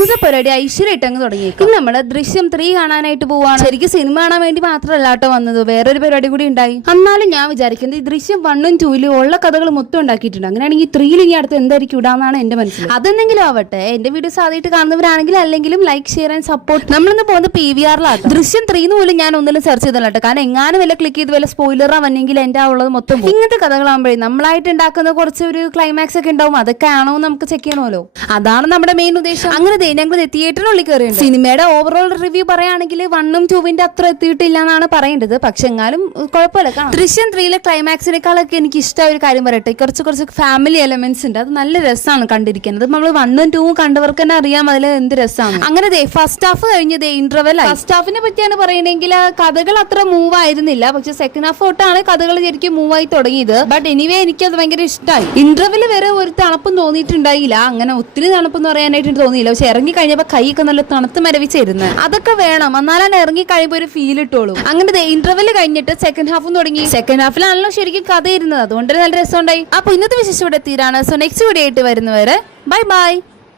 ഇന്നത്തെ പരിപാടി ഐശ്വര്യമായിട്ടങ്ങ് തുടങ്ങിയേക്കും. ഇന്ന് നമ്മള് ദൃശ്യം 3 കാണാനായിട്ട് പോവാണ്. ശരിക്കും സിനിമ കാണാൻ വേണ്ടി മാത്രമല്ല കേട്ടോ വന്നത്, വേറൊരു പരിപാടി കൂടി ഉണ്ടായി. എന്നാലും ഞാൻ വിചാരിക്കുന്നത് ഈ ദൃശ്യം 1ഉം 2ലും ഉള്ള കഥകൾ മൊത്തം ഉണ്ടാക്കിയിട്ടുണ്ട്. അങ്ങനെയാണെങ്കിൽ 3ൽ ഇനി അടുത്ത് എന്തായിരിക്കും ഇടാന്നാണ് എന്റെ മനസ്സിൽ. അതെന്തെങ്കിലും ആവട്ടെ, എന്റെ വീഡിയോസ് ആദ്യമായിട്ട് കാണുന്നവരാണെങ്കിൽ അല്ലെങ്കിലും ലൈക്ക് ഷെയർ ആൻഡ് സപ്പോർട്ട്. നമ്മളിന്ന് പോകുന്നത് PVR-ലാണ്. ദൃശ്യം 3 പോലും ഞാൻ ഒന്നിലും സെർച്ച് ചെയ്തല്ലോ, കാരണം എങ്ങാനും വല്ല ക്ലിക്ക് ചെയ്ത് വല്ല സ്പോയിലറാ വന്നെങ്കിൽ എന്റെ ഉള്ളത് മൊത്തം പോകും. ഇങ്ങനത്തെ കഥകളാകുമ്പോഴേ നമ്മളായിട്ട് ഉണ്ടാക്കുന്ന കുറച്ച് ഒരു ക്ലൈമാക്സ് ഒക്കെ ഉണ്ടാവും, അതൊക്കെ ആണോ നമുക്ക് ചെക്ക് ചെയ്യണമല്ലോ. അതാണ് നമ്മുടെ മെയിൻ ഉദ്ദേശം. അങ്ങനെ ഞങ്ങൾ തിയേറ്ററിനുള്ളിൽ കയറിയുണ്ട്. സിനിമയുടെ ഓവറോൾ റിവ്യൂ പറയുകയാണെങ്കിൽ 1ഉം 2ന്റെ അത്ര എത്തിയിട്ടില്ല എന്നാണ് പറയേണ്ടത്. പക്ഷെ എങ്ങാനും കുഴപ്പമില്ല കാണാം. ദൃശ്യം 3ലെ ക്ലൈമാക്സിനേക്കാളൊക്കെ എനിക്ക് ഇഷ്ടമായ ഒരു കാര്യം പറയട്ടെ, കുറച്ച് ഫാമിലി എലമെന്റ്സ് ഉണ്ട്. അത് നല്ല രസമാണ് കണ്ടിരിക്കുന്നത്. നമ്മൾ 1ഉം 2ഉം കണ്ടവർക്ക് തന്നെ അറിയാം അതിൽ എന്ത് രസമാണ്. അങ്ങനെ ഫസ്റ്റ് ഹാഫ് കഴിഞ്ഞത് ഇന്റർവെൽ. ഫസ്റ്റ് ഹാഫിനെ പറ്റിയാണ് പറയണെങ്കിൽ കഥകൾ അത്ര മൂവ് ആയിരുന്നില്ല. പക്ഷെ സെക്കൻഡ് ഹാഫ് തൊട്ടാണ് കഥകൾ ശരിക്കും മൂവ് ആയി തുടങ്ങിയത്. ബട്ട് എനിവേ എനിക്കത് ഭയങ്കര ഇഷ്ടമായി. ഇന്റർവെൽ വരെ ഒരു തണുപ്പും തോന്നിയിട്ടുണ്ടായില്ല, അങ്ങനെ ഒത്തിരി തണുപ്പെന്ന് പറയാനായിട്ട് തോന്നിയില്ല. പക്ഷെ ഇറങ്ങി കഴിഞ്ഞപ്പോ കൈയൊക്കെ നല്ല തണുത്ത് മരവിച്ചിരുന്നു. അതൊക്കെ വേണം, എന്നാലാണ് ഇറങ്ങി കഴിയുമ്പോൾ ഒരു ഫീൽ ഇട്ടോളൂ. അങ്ങനെ ഇന്റർവെൽ കഴിഞ്ഞിട്ട് സെക്കൻഡ് ഹാഫും തുടങ്ങി. സെക്കൻഡ് ഹാഫിലാണല്ലോ ശരിക്കും കഥ ഇരുന്നത്, അതുകൊണ്ട് നല്ല രസമുണ്ടായി. അപ്പൊ ഇന്നത്തെ വിശേഷം ഇവിടെ തീരാണ്. സോ നെക്സ്റ്റ് വീഡിയോ ആയിട്ട് വരുന്നവരെ ബൈ ബൈ.